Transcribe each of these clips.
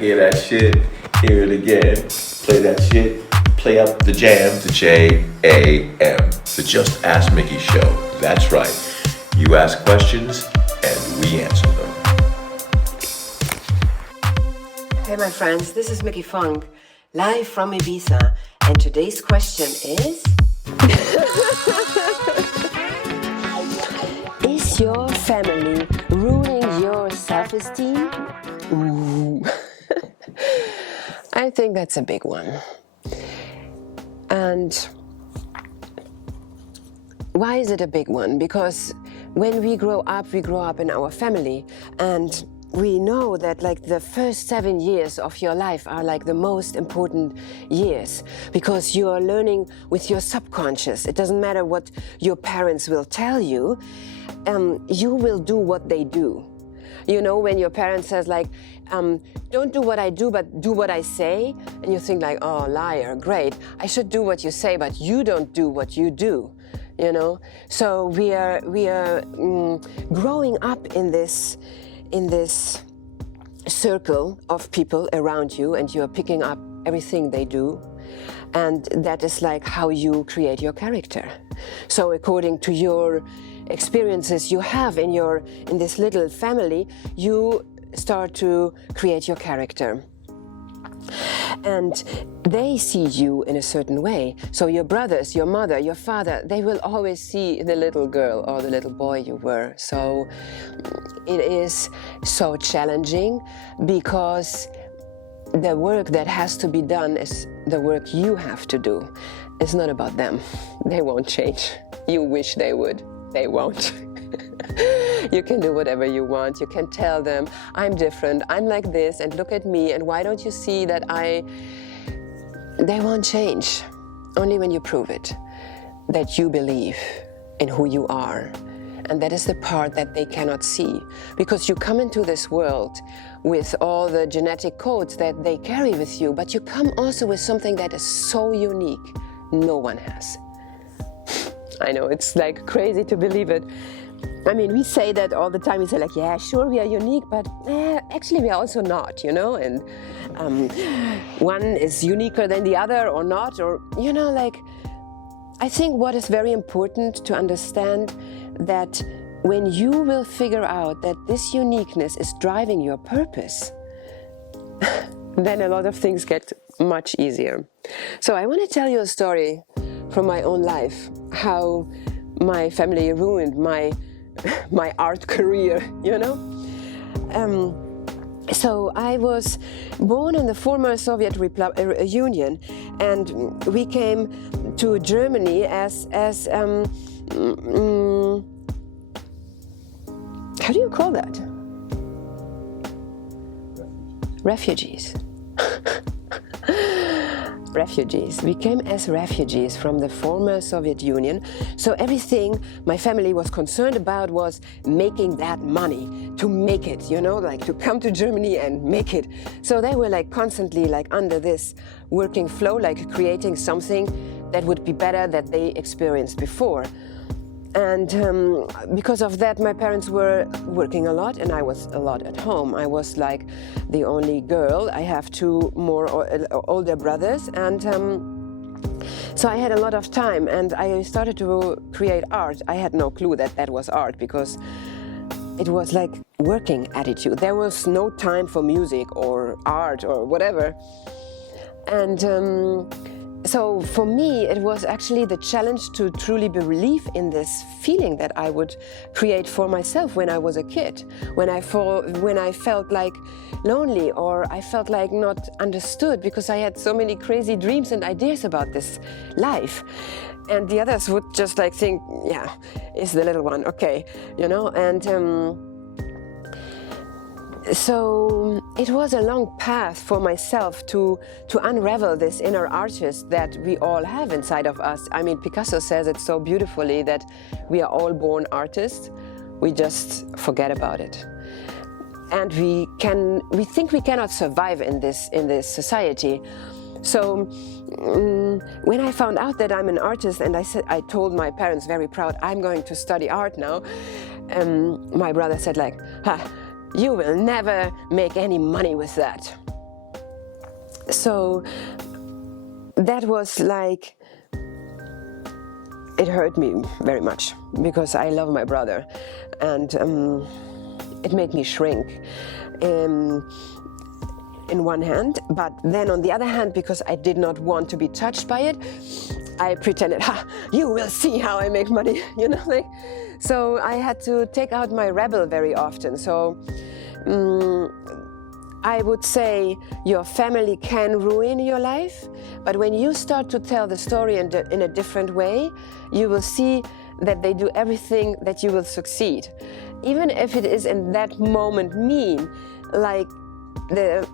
Hear that shit? Hear it again. Play that shit. Play up the jam, the JAM, the Just Ask Mickey show. That's right. You ask questions and we answer them. Hey my friends, this is Mickey Funk, live from Ibiza, and today's question is... Is your family ruining your self-esteem? Ooh. I think that's a big one. And why is it a big one? Because when we grow up in our family, and we know that like the first 7 years of your life are like the most important years, because you are learning with your subconscious. It doesn't matter what your parents will tell you, you will do what they do. You know, when your parent says like, don't do what I do, but do what I say, and you think like, oh, liar, great. I should do what you say, but you don't do what you do, you know? So we are growing up in this circle of people around you, and you are picking up everything they do. And that is like how you create your character. So according to your experiences you have in this little family, you start to create your character. And they see you in a certain way. So your brothers, your mother, your father, they will always see the little girl or the little boy you were. So it is so challenging, because the work that has to be done is the work you have to do. It's not about them. They won't change. You wish they would. They won't. You can do whatever you want. You can tell them, I'm different, I'm like this, and look at me, and why don't you see that They won't change. Only when you prove it, that you believe in who you are. And that is the part that they cannot see. Because you come into this world with all the genetic codes that they carry with you, but you come also with something that is so unique, no one has. I know, it's like crazy to believe it. I mean, we say that all the time. We say like, yeah, sure, we are unique, but actually we are also not, you know? And one is uniquer than the other or not, or, you know, like, I think what is very important to understand, that when you will figure out that this uniqueness is driving your purpose, then a lot of things get much easier. So I want to tell you a story from my own life, how my family ruined my art career, you know? So I was born in the former Soviet Union, and we came to Germany as how do you call that? Refugees. Refugees. We came as refugees from the former Soviet Union. So everything my family was concerned about was making that money, to make it, you know, like to come to Germany and make it. So they were like constantly like under this working flow, like creating something that would be better that they experienced before. And because of that, my parents were working a lot, and I was a lot at home. I was like the only girl. I have two more older brothers, and so I had a lot of time, and I started to create art. I had no clue that that was art, because it was like working attitude. There was no time for music or art or whatever. And so for me, it was actually the challenge to truly believe in this feeling that I would create for myself when I was a kid, when I felt like lonely, or I felt like not understood, because I had so many crazy dreams and ideas about this life. And the others would just like think, yeah, it's the little one, okay, you know, and so it was a long path for myself to unravel this inner artist that we all have inside of us. I mean, Picasso says it so beautifully, that we are all born artists. We just forget about it. And we think we cannot survive in this society. So when I found out that I'm an artist, and I told my parents very proud, I'm going to study art now, my brother said like, you will never make any money with that. So that was like, it hurt me very much because I love my brother, and it made me shrink in one hand, but then on the other hand, because I did not want to be touched by it, I pretended, you will see how I make money, like. So I had to take out my rebel very often. So I would say your family can ruin your life, but when you start to tell the story in a different way, you will see that they do everything that you will succeed. Even if it is in that moment mean, like the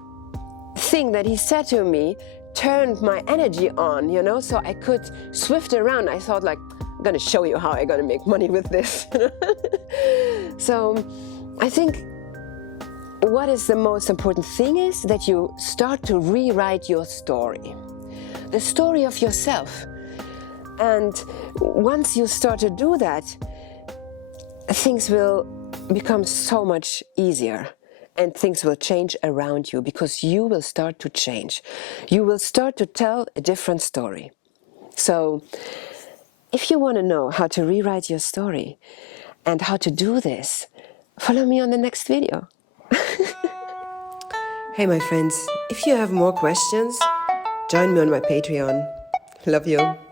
thing that he said to me turned my energy on, so I could swift around. I thought, like, I'm gonna show you how I'm gonna make money with this. So I think what is the most important thing is that you start to rewrite your story, the story of yourself. And once you start to do that, things will become so much easier and things will change around you because you will start to change. You will start to tell a different story. So if you want to know how to rewrite your story and how to do this, follow me on the next video. Hey my friends, if you have more questions, join me on my Patreon. Love you.